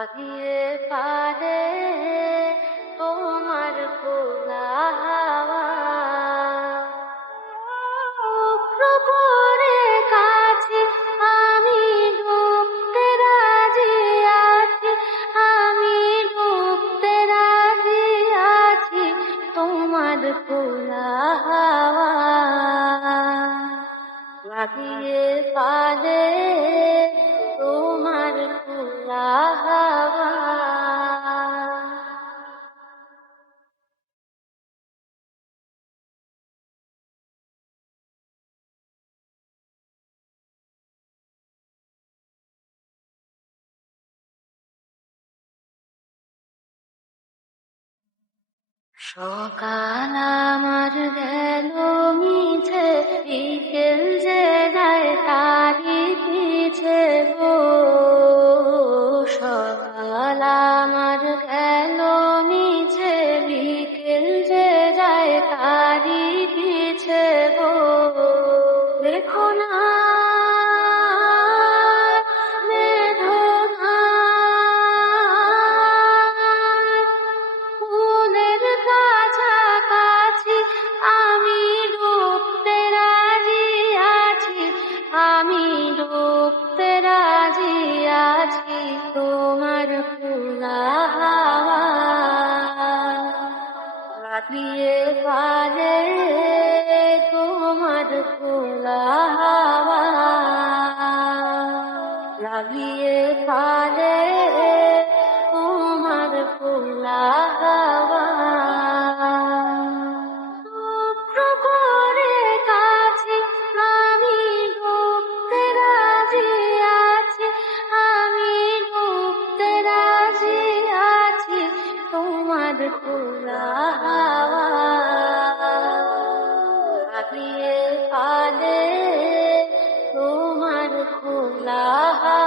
লাগিয়ে পারে তোমার খোলা হাওয়া, উপর করে কাছে আমি ডুবতে রাজি আছি, আমি ডুবতে রাজি আছি তোমার খোলা হাওয়া, লাগিয়ে পারে তোমার খোলা হাওয়া। সকাল আমার গেল মিছে, বিকেল যে যায় তারি পিছে গো, সকাল আমার গেল মিছে, বিকেল যে যায় তারি পিছে গো, দেখো না ফুলের কাছাকাছি আমি ডুবতে রাজি আছি, আমি ডুবতে রাজি আছি তোমার খোলা হাওয়া, লাগিয়ে পারে তোমার খোলা হাওয়া, লাগিয়ে পারে তোমার খোলা হাওয়া, উপর করে কাছে আমি ডুবতে রাজি আছি, আমি ডুবতে রাজি আছি তোমার খোলা হাওয়া, লাগিয়ে পারে তোমার খোলা হাওয়া।